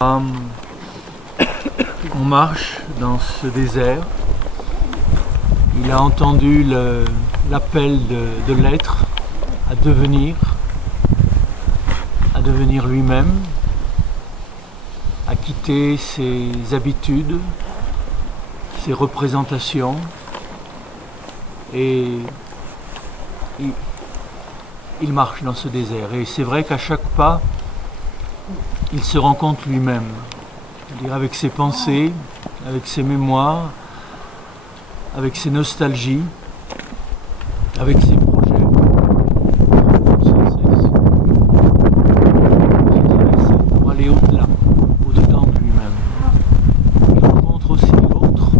On marche dans ce désert. Il a entendu l'appel de l'être à devenir lui-même, à quitter ses habitudes, ses représentations, et il marche dans ce désert. Et c'est vrai qu'à chaque pas, il se rencontre lui-même, c'est-à-dire avec ses pensées, avec ses mémoires, avec ses nostalgies, avec ses projets. Pour aller au-delà, au-dedans de lui-même. Il rencontre aussi l'autre,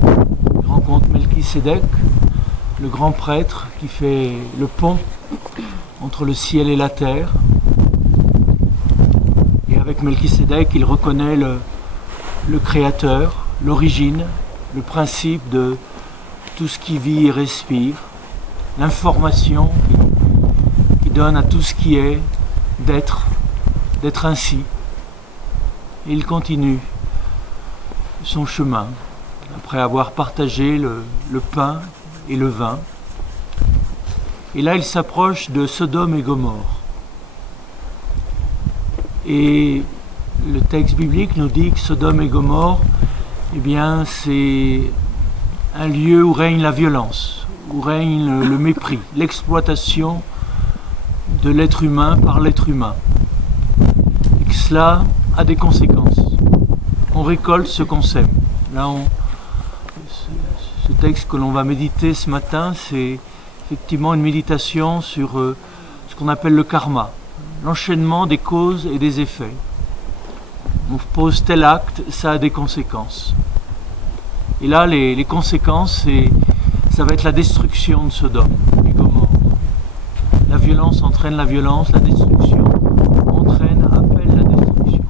il rencontre Melchisédek, le grand prêtre qui fait le pont entre le ciel et la terre. Avec Melchisédek, il reconnaît le créateur, l'origine, le principe de tout ce qui vit et respire, l'information qui donne à tout ce qui est d'être ainsi. Et il continue son chemin, après avoir partagé le pain et le vin. Et là, il s'approche de Sodome et Gomorrhe. Et le texte biblique nous dit que Sodome et Gomorrhe, eh bien, c'est un lieu où règne la violence, où règne le mépris, l'exploitation de l'être humain par l'être humain. Et que cela a des conséquences. On récolte ce qu'on sème. Là, ce texte que l'on va méditer ce matin, c'est effectivement une méditation sur ce qu'on appelle le karma. L'enchaînement des causes et des effets. On pose tel acte, ça a des conséquences. Et là, les conséquences, ça va être la destruction de Sodome et Gomorrhe. La violence entraîne la violence, la destruction appelle la destruction,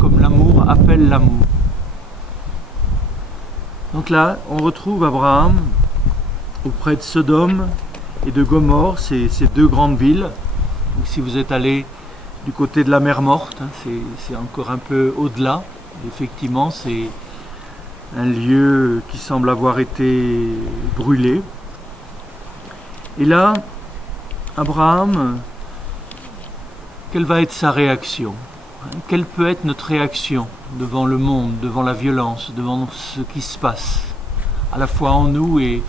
comme l'amour appelle l'amour. Donc là, on retrouve Abraham auprès de Sodome et de Gomorrhe, ces deux grandes villes. Donc, si vous êtes allé du côté de la mer Morte, c'est encore un peu au-delà. Effectivement, c'est un lieu qui semble avoir été brûlé. Et là, Abraham, quelle va être sa réaction? Quelle peut être notre réaction devant le monde, devant la violence, devant ce qui se passe, à la fois en nous et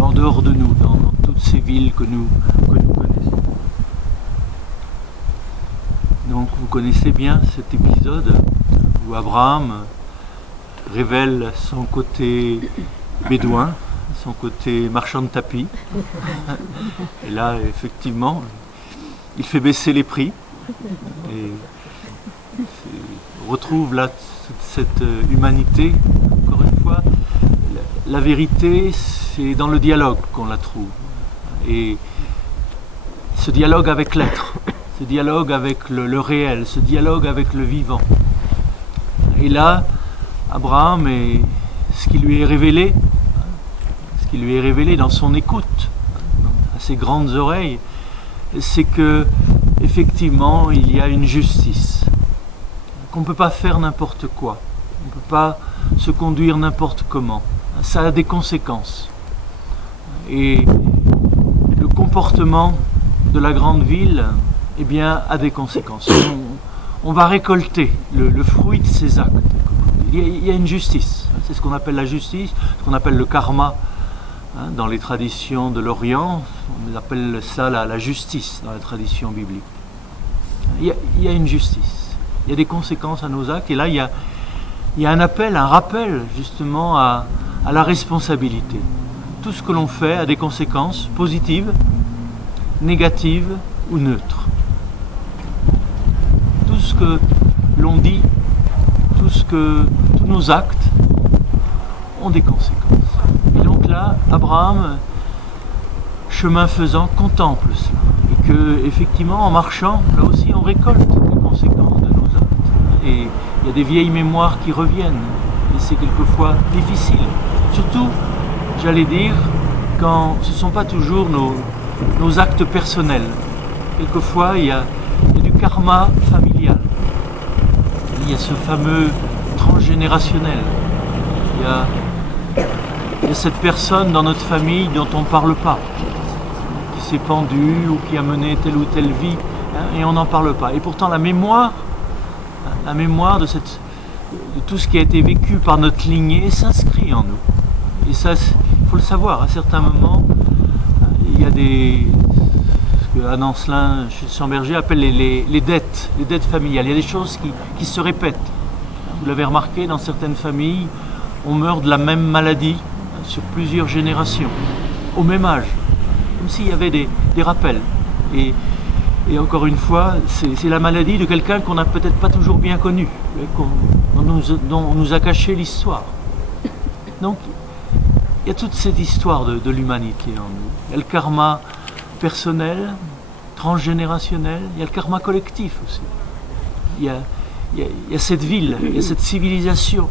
en dehors de nous, dans toutes ces villes que nous connaissons? Donc vous connaissez bien cet épisode où Abraham révèle son côté bédouin, son côté marchand de tapis. Et là, effectivement, il fait baisser les prix. Et on retrouve là cette humanité. Encore une fois, la vérité, c'est dans le dialogue qu'on la trouve. Et ce dialogue avec l'être. Ce dialogue avec le réel, ce dialogue avec le vivant. Et là, Abraham, ce qui lui est révélé dans son écoute, à ses grandes oreilles, c'est que effectivement il y a une justice, qu'on ne peut pas faire n'importe quoi, on ne peut pas se conduire n'importe comment. Ça a des conséquences. Et le comportement de la grande ville, eh bien, a des conséquences. On va récolter le fruit de ces actes. Il y a une justice. C'est ce qu'on appelle la justice, ce qu'on appelle le karma. Dans les traditions de l'Orient, on appelle ça la justice dans la tradition biblique. Il y a une justice. Il y a des conséquences à nos actes. Et là, il y a un appel, un rappel, justement, à la responsabilité. Tout ce que l'on fait a des conséquences positives, négatives ou neutres. Tout ce que l'on dit, tous nos actes ont des conséquences. Et donc là, Abraham, chemin faisant, contemple cela. Et que, effectivement, en marchant, là aussi, on récolte les conséquences de nos actes. Et il y a des vieilles mémoires qui reviennent. Et c'est quelquefois difficile. Surtout, j'allais dire, quand ce ne sont pas toujours nos actes personnels. Quelquefois, il y a du karma familial. il y a ce fameux transgénérationnel. Il y a cette personne dans notre famille dont on ne parle pas, qui s'est pendue ou qui a mené telle ou telle vie, et on n'en parle pas. Et pourtant la mémoire de tout ce qui a été vécu par notre lignée s'inscrit en nous. Et ça, il faut le savoir, à certains moments, il y a ce que Anne Ancelin, chez Chamberger, appelle les dettes familiales. Il y a des choses qui se répètent. Vous l'avez remarqué, dans certaines familles, on meurt de la même maladie sur plusieurs générations, au même âge, comme s'il y avait des rappels. Et encore une fois, c'est la maladie de quelqu'un qu'on n'a peut-être pas toujours bien connu, dont on nous a caché l'histoire. Donc, il y a toute cette histoire de l'humanité en nous. Il y a le karma personnel, transgénérationnel, il y a le karma collectif aussi. Il y a cette ville, il y a cette civilisation.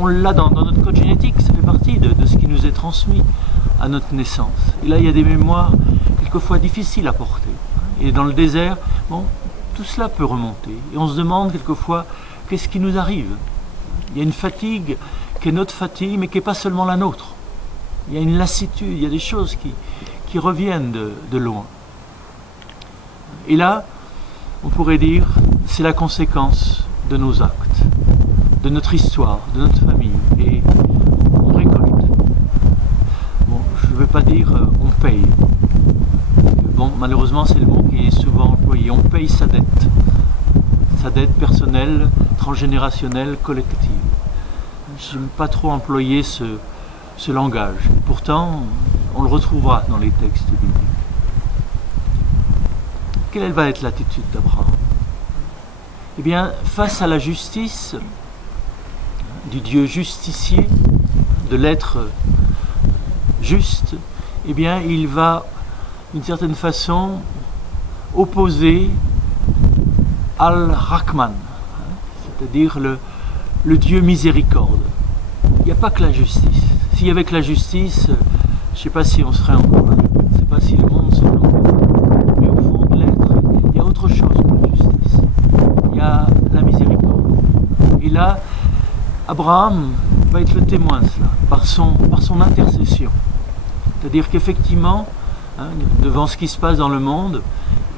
On l'a dans notre code génétique, ça fait partie de ce qui nous est transmis à notre naissance. Et là, il y a des mémoires quelquefois difficiles à porter. Et dans le désert, bon, tout cela peut remonter. Et on se demande quelquefois, qu'est-ce qui nous arrive? Il y a une fatigue qui est notre fatigue, mais qui n'est pas seulement la nôtre. Il y a une lassitude, il y a des choses qui reviennent de loin. Et là, on pourrait dire, c'est la conséquence de nos actes, de notre histoire, de notre famille. Et on récolte. Bon, je ne veux pas dire on paye. Bon, malheureusement, c'est le mot qui est souvent employé. On paye sa dette personnelle, transgénérationnelle, collective. Je n'aime pas trop employer ce langage. Pourtant, on le retrouvera dans les textes bibliques. Quelle va être l'attitude d'Abraham? Eh bien, face à la justice du Dieu justicier, de l'être juste, eh bien, il va, d'une certaine façon, opposer Al-Rahman, c'est-à-dire le Dieu miséricorde. Il n'y a pas que la justice. S'il y avait que la justice, je ne sais pas si on serait encore là. Je ne sais pas si le monde serait encore là. Mais au fond de l'être, il y a autre chose que la justice. Il y a la miséricorde. Et là, Abraham va être le témoin de cela, par son intercession. C'est-à-dire qu'effectivement, devant ce qui se passe dans le monde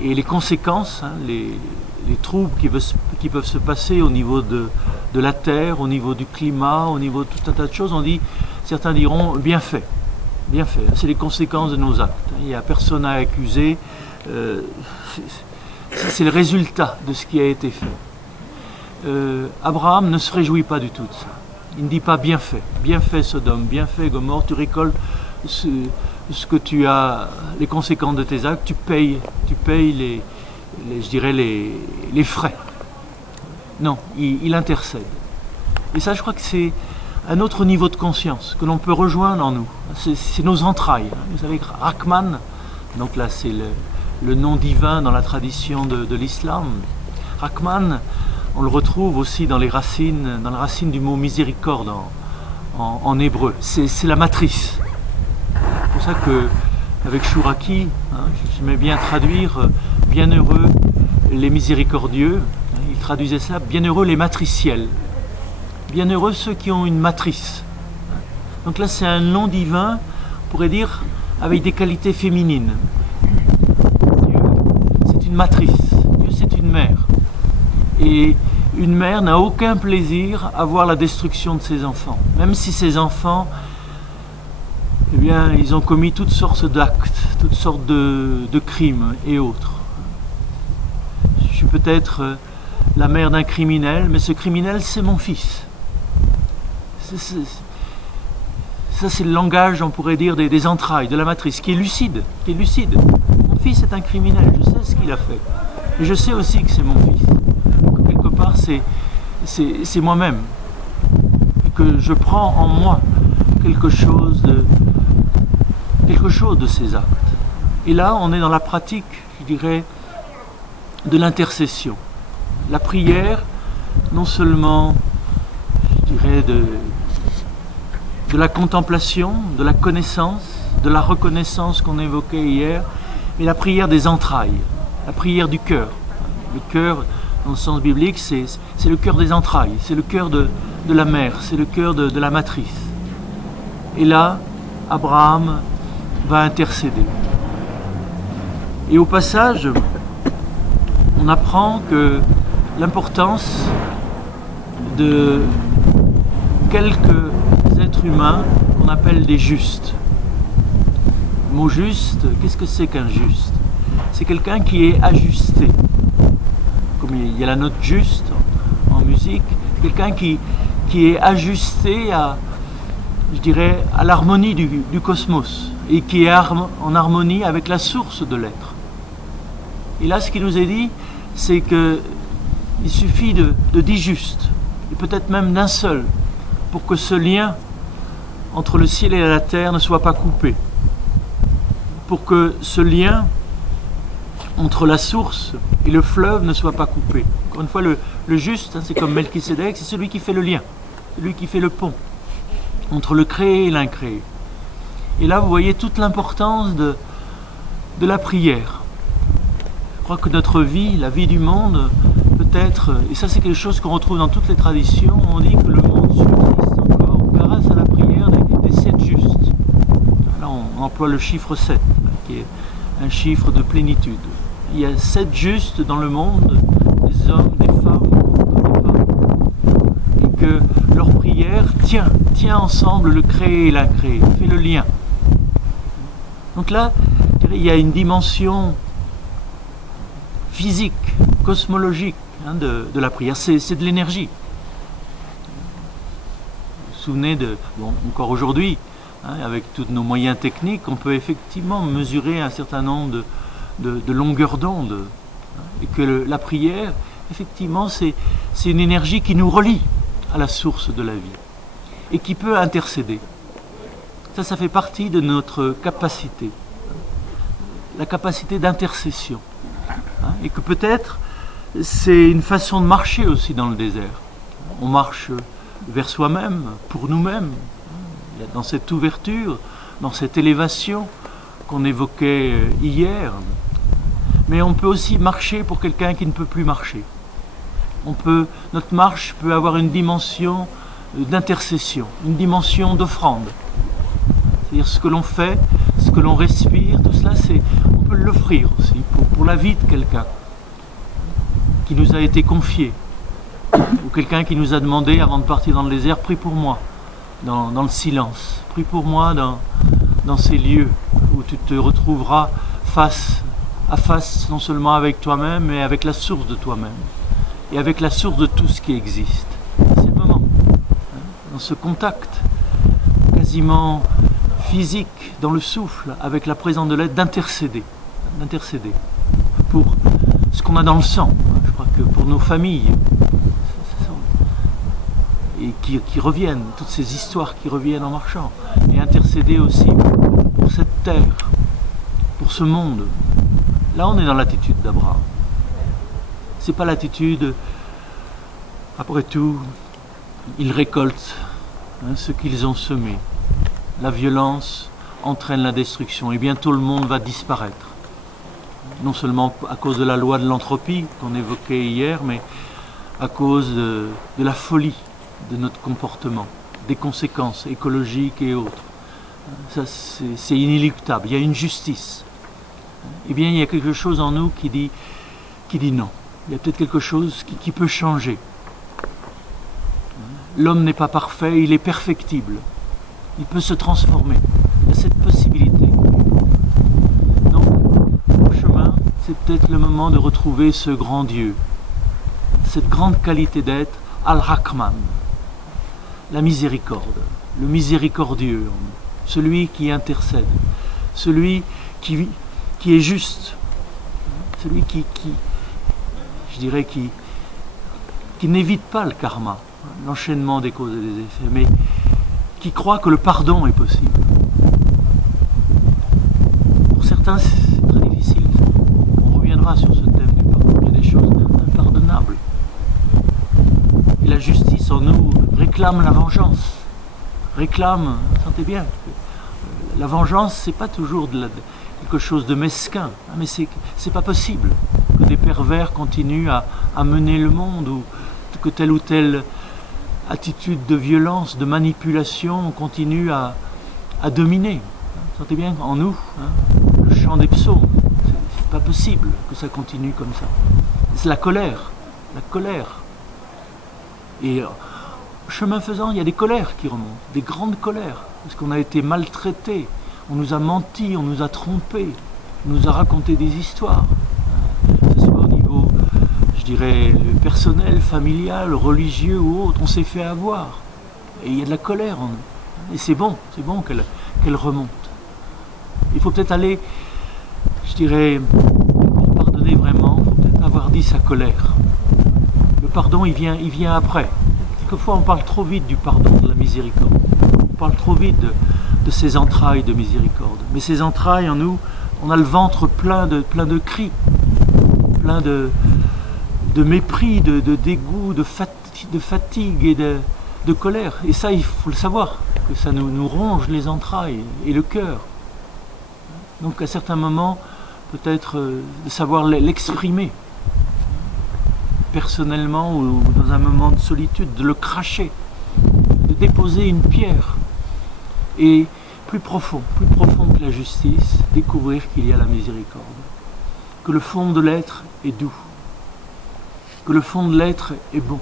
et les conséquences, les troubles qui peuvent se passer au niveau de la terre, au niveau du climat, au niveau de tout un tas de choses, certains diront bien fait, c'est les conséquences de nos actes. Il n'y a personne à accuser, c'est le résultat de ce qui a été fait. Abraham ne se réjouit pas du tout de ça. Il ne dit pas bien fait Sodome, bien fait Gomorrhe, tu récoltes ce que tu as, les conséquences de tes actes, tu payes les frais. Non, il intercède. Et ça, je crois que c'est un autre niveau de conscience que l'on peut rejoindre en nous. C'est nos entrailles. Vous savez, Rahman, donc là c'est le nom divin dans la tradition de l'islam. Rahman, on le retrouve aussi dans la racine du mot miséricorde en hébreu. C'est la matrice. C'est pour ça que avec Chouraki, j'aimais bien traduire bienheureux les miséricordieux. Il traduisait ça, bienheureux les matriciels. Bienheureux ceux qui ont une matrice. Donc là, c'est un nom divin, on pourrait dire, avec des qualités féminines. Dieu, c'est une matrice. Dieu, c'est une mère. Et une mère n'a aucun plaisir à voir la destruction de ses enfants. Même si ses enfants, eh bien, ils ont commis toutes sortes d'actes, toutes sortes de crimes et autres. Je suis peut-être la mère d'un criminel, mais ce criminel, c'est mon fils. Ça, c'est le langage, on pourrait dire, des entrailles, de la matrice, qui est lucide. Mon fils est un criminel, je sais ce qu'il a fait. Et je sais aussi que c'est mon fils. Que quelque part, c'est moi-même. Que je prends en moi quelque chose de ces actes. Et là, on est dans la pratique, je dirais, de l'intercession. La prière, non seulement, je dirais, de la contemplation, de la connaissance, de la reconnaissance qu'on évoquait hier, mais la prière des entrailles, la prière du cœur. Le cœur dans le sens biblique, c'est le cœur des entrailles, c'est le cœur de la mère, c'est le cœur de la matrice. Et là, Abraham va intercéder. Et au passage, on apprend que l'importance de quelques êtres humains qu'on appelle des justes. Le mot juste, qu'est-ce que c'est qu'un juste? C'est quelqu'un qui est ajusté. Comme il y a la note juste en musique, quelqu'un qui est ajusté à, je dirais, à l'harmonie du cosmos et qui est en harmonie avec la source de l'être. Et là, ce qui nous est dit, c'est qu'il suffit de 10 justes, et peut-être même d'un seul, pour que ce lien entre le ciel et la terre ne soit pas coupé. Pour que ce lien entre la source et le fleuve ne soit pas coupé. Encore une fois, le juste, c'est comme Melchisédek, c'est celui qui fait le lien, celui qui fait le pont entre le créé et l'incréé. Et là, vous voyez toute l'importance de la prière. Je crois que notre vie, la vie du monde, peut-être, et ça c'est quelque chose qu'on retrouve dans toutes les traditions, on dit que le monde subsiste encore grâce à la prière des 7 justes. Là, on emploie le chiffre 7, qui est un chiffre de plénitude. Il y a 7 justes dans le monde, des hommes, des femmes qu'on ne connaît pas. Et que leur prière tient ensemble le créé et l'incréé, fait le lien. Donc là, il y a une dimension physique, cosmologique de la prière, c'est de l'énergie. Vous vous souvenez encore aujourd'hui, avec tous nos moyens techniques, on peut effectivement mesurer un certain nombre de longueurs d'onde, et que la prière, effectivement, c'est une énergie qui nous relie à la source de la vie, et qui peut intercéder. Ça fait partie de notre capacité, la capacité d'intercession. Et que peut-être c'est une façon de marcher aussi dans le désert. On marche vers soi-même, pour nous-mêmes. Il y a dans cette ouverture, dans cette élévation qu'on évoquait hier. Mais on peut aussi marcher pour quelqu'un qui ne peut plus marcher. Notre marche peut avoir une dimension d'intercession, une dimension d'offrande. C'est-à-dire ce que l'on fait, ce que l'on respire, tout cela, on peut l'offrir aussi pour la vie de quelqu'un qui nous a été confié, ou quelqu'un qui nous a demandé avant de partir dans le désert, prie pour moi, dans le silence, prie pour moi dans ces lieux où tu te retrouveras face à face, non seulement avec toi-même, mais avec la source de toi-même, et avec la source de tout ce qui existe. C'est le moment, dans ce contact quasiment physique, dans le souffle, avec la présence de l'être, d'intercéder pour ce qu'on a dans le sang. Je crois que pour nos familles, et qui reviennent, toutes ces histoires qui reviennent en marchant, et intercéder aussi pour cette terre, pour ce monde. Là, on est dans l'attitude d'Abraham. C'est pas l'attitude, après tout, ils récoltent ce qu'ils ont semé. La violence entraîne la destruction et bientôt le monde va disparaître. Non seulement à cause de la loi de l'entropie qu'on évoquait hier, mais à cause de la folie de notre comportement, des conséquences écologiques et autres. Ça, c'est inéluctable. Il y a une justice. Eh bien, il y a quelque chose en nous qui dit non. Il y a peut-être quelque chose qui peut changer. L'homme n'est pas parfait, il est perfectible. Il peut se transformer. Il y a cette possibilité. Donc, au chemin, c'est peut-être le moment de retrouver ce grand Dieu, cette grande qualité d'être, Al-Rahman, la miséricorde, le miséricordieux, celui qui intercède, celui qui est juste, celui qui n'évite pas le karma, l'enchaînement des causes et des effets, mais qui croit que le pardon est possible. Pour certains, c'est très difficile. On reviendra sur ce thème du pardon. Il y a des choses impardonnables. Et la justice en nous réclame la vengeance. Sentez bien, la vengeance, c'est pas toujours quelque chose de mesquin, mais c'est pas possible. que des pervers continuent à mener le monde, ou que telle ou telle attitude de violence, de manipulation continue à dominer. Vous sentez bien en nous, le chant des psaumes, c'est pas possible que ça continue comme ça. C'est la colère. Et chemin faisant, il y a des colères qui remontent, des grandes colères, parce qu'on a été maltraités, on nous a menti, on nous a trompés, on nous a raconté des histoires, que ce soit au niveau, je dirais, personnel, familial, religieux ou autre, on s'est fait avoir. Et il y a de la colère en nous. Et c'est bon qu'elle remonte. Il faut peut-être aller, je dirais, pour pardonner vraiment, il faut peut-être avoir dit sa colère. Le pardon, il vient après. Quelquefois, on parle trop vite du pardon, de la miséricorde. On parle trop vite de ces entrailles de miséricorde. Mais ces entrailles, en nous, on a le ventre plein de cris, plein de mépris, de dégoût, de fatigue et de colère. Et ça, il faut le savoir, que ça nous ronge les entrailles et le cœur. Donc à certains moments, peut-être de savoir l'exprimer personnellement ou dans un moment de solitude, de le cracher, de déposer une pierre. Et plus profond que la justice, découvrir qu'il y a la miséricorde. Que le fond de l'être est doux. Que le fond de l'être est bon.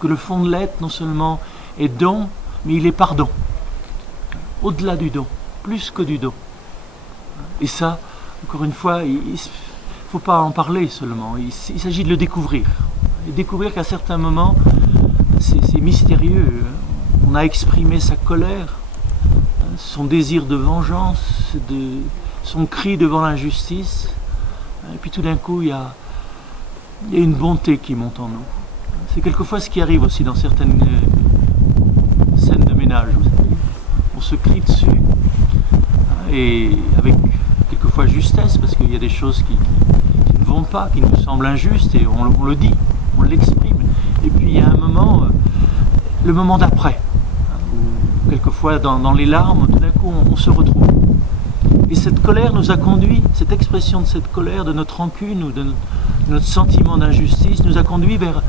Que le fond de l'être non seulement est don, mais il est pardon. Au-delà du don, plus que du don. Et ça, encore une fois, il ne faut pas en parler seulement, il s'agit de le découvrir. Et découvrir qu'à certains moments, c'est mystérieux. On a exprimé sa colère, son désir de vengeance, son cri devant l'injustice. Et puis tout d'un coup, il y a une bonté qui monte en nous. C'est quelquefois ce qui arrive aussi dans certaines scènes de ménage. Vous savez. On se crie dessus, et avec quelquefois justesse, parce qu'il y a des choses qui ne vont pas, qui nous semblent injustes, et on le dit, on l'exprime. Et puis il y a un moment, le moment d'après, où quelquefois dans les larmes, tout d'un coup on se retrouve. Et cette colère nous a conduit, cette expression de cette colère, de notre rancune ou de notre sentiment d'injustice, nous a conduit vers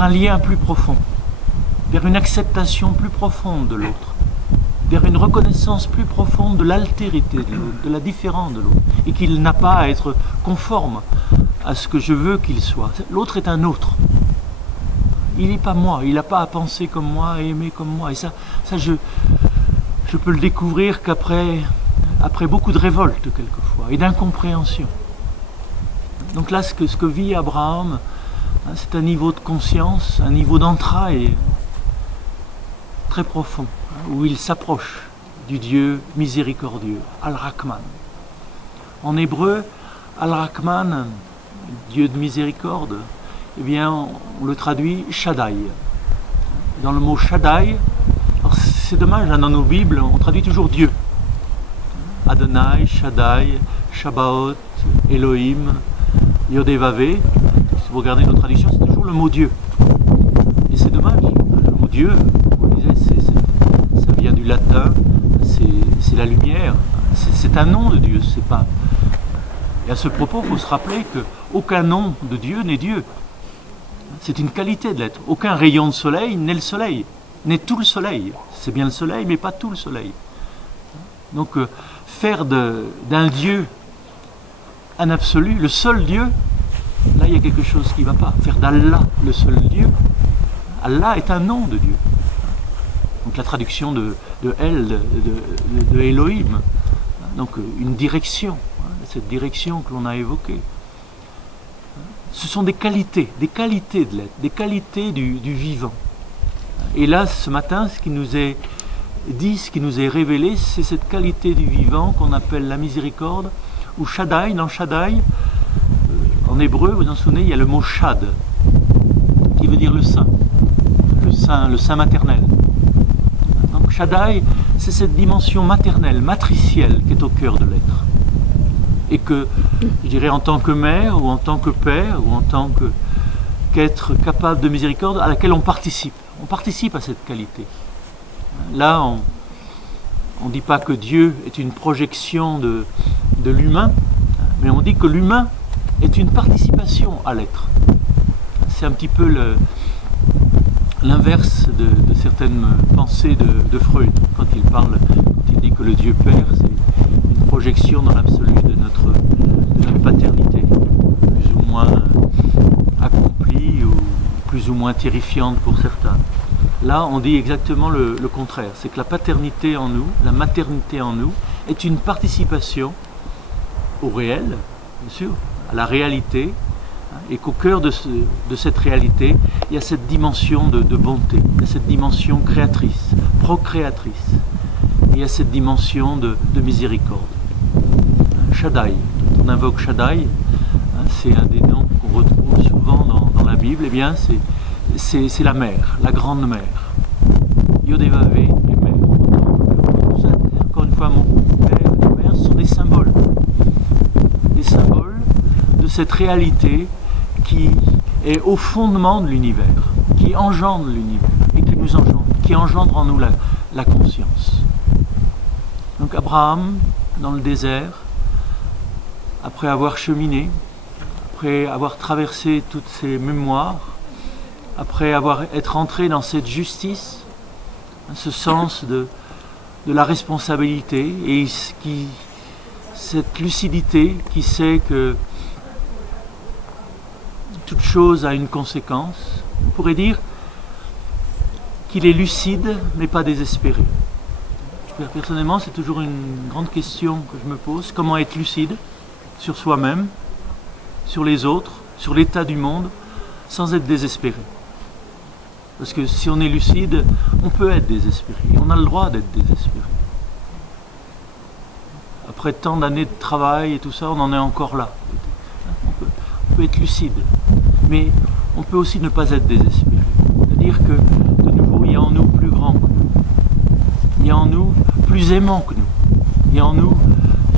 un lien plus profond, vers une acceptation plus profonde de l'autre, vers une reconnaissance plus profonde de l'altérité de l'autre, de la différence de l'autre, et qu'il n'a pas à être conforme à ce que je veux qu'il soit. L'autre est un autre. Il n'est pas moi, il n'a pas à penser comme moi, à aimer comme moi. Et ça je peux le découvrir qu'après beaucoup de révolte quelquefois, et d'incompréhension. Donc là, ce que vit Abraham, c'est un niveau de conscience, un niveau d'entrailles très profond, où il s'approche du Dieu miséricordieux, Al-Rahman. En hébreu, Al-Rahman, Dieu de miséricorde, eh bien, on le traduit Shaddai. Dans le mot Shaddai, c'est dommage, dans nos Bibles, on traduit toujours Dieu. Adonai, Shaddai, Shabbaot, Elohim, Yodé-Vavé. Si vous regardez nos traductions, c'est toujours le mot Dieu. Et c'est dommage, le mot Dieu, on disait, ça vient du latin, c'est la lumière, c'est un nom de Dieu, c'est pas... Et à ce propos, il faut se rappeler qu'aucun nom de Dieu n'est Dieu. C'est une qualité de l'être. Aucun rayon de soleil n'est le soleil, n'est tout le soleil. C'est bien le soleil, mais pas tout le soleil. Donc, faire d'un Dieu un absolu, le seul Dieu, là, il y a quelque chose qui ne va pas. Faire d'Allah le seul Dieu, Allah est un nom de Dieu. Donc, la traduction de El, de Elohim. Donc, une direction, cette direction que l'on a évoquée. Ce sont des qualités de l'être, des qualités du vivant. Et là, ce matin, ce qui nous est dit, ce qui nous est révélé, c'est cette qualité du vivant qu'on appelle la miséricorde, ou Shaddai. Dans Shaddai, en hébreu, vous en souvenez, il y a le mot Shad, qui veut dire le saint maternel. Donc Shaddai, c'est cette dimension maternelle, matricielle, qui est au cœur de l'être. Et que, je dirais, en tant que mère, ou en tant que père, ou en tant qu'être capable de miséricorde, à laquelle on participe. On participe à cette qualité. Là, on ne dit pas que Dieu est une projection de l'humain, mais on dit que l'humain est une participation à l'être. C'est un petit peu l'inverse de certaines pensées de Freud, quand il dit que le Dieu Père, c'est une projection dans l'absolu de notre paternité, plus ou moins accomplie ou plus ou moins terrifiante pour certains. Là, on dit exactement le contraire, c'est que la paternité en nous, la maternité en nous, est une participation au réel, bien sûr, à la réalité, et qu'au cœur de cette réalité, il y a cette dimension de bonté, il y a cette dimension créatrice, procréatrice, il y a cette dimension de miséricorde. Shaddai, on invoque Shaddai, c'est un des noms qu'on retrouve souvent dans la Bible, et bien c'est la mère, la grande mère. Yodévavé et mère. Encore une fois, mon père et mère sont des symboles de cette réalité qui est au fondement de l'univers, qui engendre l'univers et qui nous engendre, qui engendre en nous la conscience. Donc Abraham, dans le désert, après avoir cheminé, après avoir traversé toutes ces mémoires, après être entré dans cette justice, ce sens de la responsabilité et cette lucidité qui sait que toute chose a une conséquence, on pourrait dire qu'il est lucide mais pas désespéré. Personnellement, c'est toujours une grande question que je me pose, comment être lucide sur soi-même, sur les autres, sur l'état du monde, sans être désespéré. Parce que si on est lucide, on peut être désespéré. On a le droit d'être désespéré. Après tant d'années de travail et tout ça, on en est encore là. On peut être lucide. Mais on peut aussi ne pas être désespéré. C'est-à-dire que, de nouveau, il y a en nous plus grand que nous. Il y a en nous plus aimant que nous. Il y a en nous,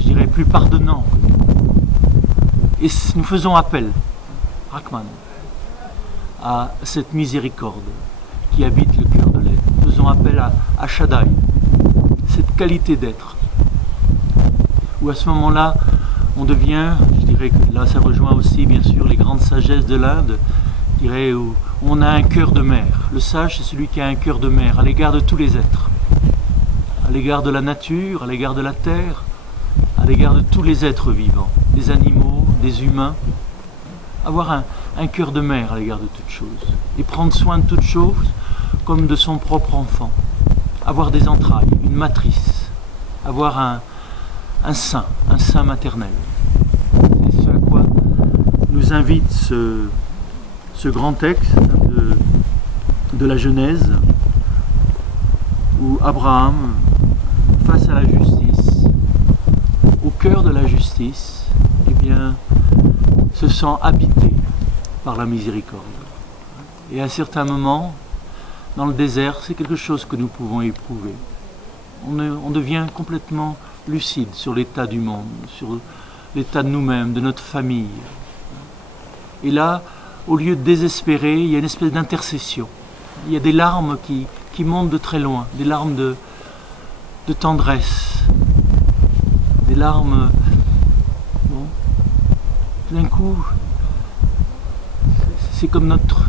je dirais, plus pardonnant que nous. Et nous faisons appel, Rahman, à cette miséricorde qui habite le cœur de l'être. Nous faisons appel à Shaddai, cette qualité d'être. Où à ce moment-là, on devient, je dirais que là ça rejoint aussi bien sûr les grandes sagesses de l'Inde, je dirais où on a un cœur de mère. Le sage, c'est celui qui a un cœur de mère à l'égard de tous les êtres, à l'égard de la nature, à l'égard de la terre, à l'égard de tous les êtres vivants, des animaux, des humains. Avoir un cœur de mère à l'égard de toutes choses et prendre soin de toutes choses comme de son propre enfant. Avoir des entrailles, une matrice, avoir un sein maternel. C'est ce à quoi nous invite ce grand texte de la Genèse où Abraham, face à la justice, au cœur de la justice, eh bien, se sent habité par la miséricorde. Et à certains moments, dans le désert, c'est quelque chose que nous pouvons éprouver. On devient complètement lucide sur l'état du monde, sur l'état de nous-mêmes, de notre famille. Et là, au lieu de désespérer, il y a une espèce d'intercession. Il y a des larmes qui montent de très loin, des larmes de tendresse, des larmes... D'un coup, c'est comme notre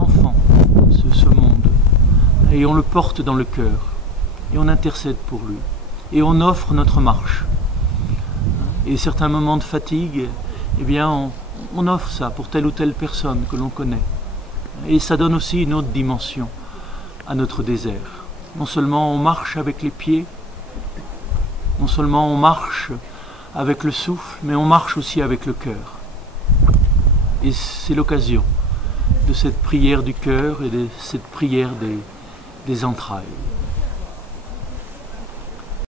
enfant, ce monde. Et on le porte dans le cœur. Et on intercède pour lui. Et on offre notre marche. Et certains moments de fatigue, eh bien, on offre ça pour telle ou telle personne que l'on connaît. Et ça donne aussi une autre dimension à notre désert. Non seulement on marche avec les pieds, non seulement on marche avec le souffle, mais on marche aussi avec le cœur. Et c'est l'occasion de cette prière du cœur et de cette prière des entrailles.